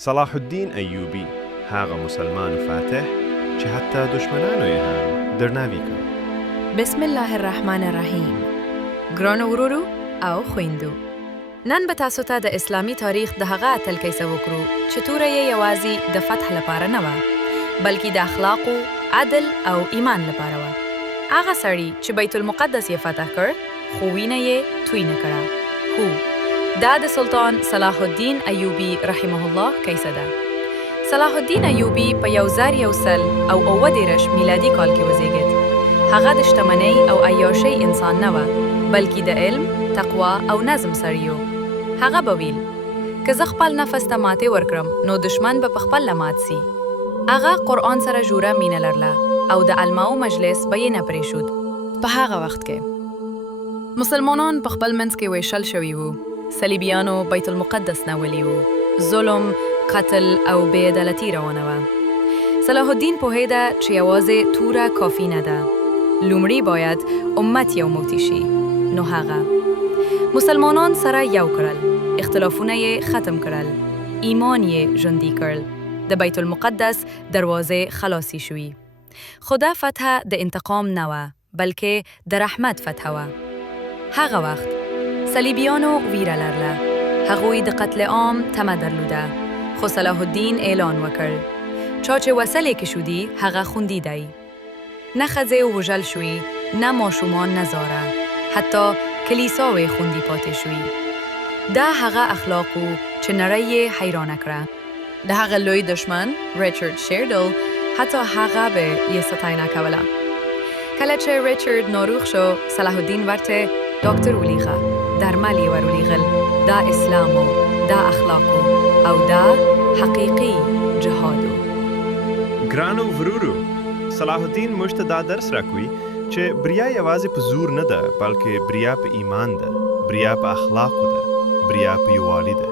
صلاح الدین ایوبی هاغه مسلمان و فاتح چې حتی دشمنانو یې هم درناوی کړ. بسم الله الرحمن الرحیم. ګرانو ورورو او خویندو، نن به تاسو ته د اسلامي تاریخ د هغه اتل کیسه وکړو چې توره یې یوازې د فتح لپاره نه وه، بلکې د اخلاقو، عدل او ایمان لپاره وه. هغه سړی چې بیت المقدس یې فتح کړ، خو وینه یې توی نه کړه. هو دا د سلطان صلاح الدین ایوبی رحمه الله کیسه ده. صلاح الدین ایوبی په 1100 او 93 میلادي کال کې وزیږید. هغه د شتمنۍ او عیاشۍ انسان نه و، بلکې د علم، تقوا او نظم سړی و. هغه به ویل که زه خپل نفس ته ماتې ورکړم نو دشمن به په خپله مات سي. هغه قرآن سره جوړه مینه لرله او د علماو مجلس به یې نه پرېښود. په هغه وخت کې مسلمانان په خپل منځ کې ویشل شوي وو. صلیبیانو بیت المقدس نه ولی وو. ظلم، قتل او بې عدالتي روانه وه. صلاح الدین پوهېده چې یوازې توره کافي نه ده. لومړی باید امت یو موتی شي. نو هغه مسلمانان سره یو کړل، اختلافونه یې ختم کړل، ایمان یې ژوندي کړل، د بیت المقدس دروازې خلاصي شوي. خو دا فتح د انتقام نه وه، بلکې د رحمت فتح وه. هغه وخت صلیبیانو ویره لرله. هغوی د قتل عام تمه درلوده، خو صلاح الدین اعلان وکړ چا چې وسلې کشودي هغه خوندي دی. نه ښځې وژل شوي، نه ماشومان نه زاره، حتی کلیساوې خوندي پاتې شوي. دا هغه اخلاق و چې نړۍ یې حیرانه کړه. د هغه لوی دشمن ریچارډ شیردل حتی هغه به یې ستاینه کوله. کله چې ریچارډ ناروغ شو، صلاح الدین ورته ډاکټر ولیږه، درمل یې ورولېږل. دا اسلامو، دا اخلاقو او دا حقیقي جهادو. ګرانو ورورو، صلاح الدین موږ ته دا درس راکوي چې بریا یوازې په زور نه ده، بلکې بریا په ایمان ده، بریا په اخلاقو ده، بریا په یووالي ده.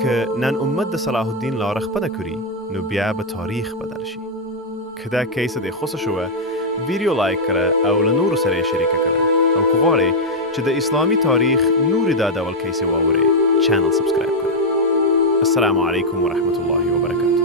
که نن امت د صلاح الدین لاره خپله کړي نو بیا به تاریخ بدل شي. که دا کیسه دې خوښه شوه، ویډیو لایک کړه او له نورو سره یې شریکه کړه. او که غواړئ چې د اسلامي تاریخ نورې دا ډول کیسې واورئ، چینل سبسکرایب کړه. السلام علیکم ورحمة الله وبرکاته.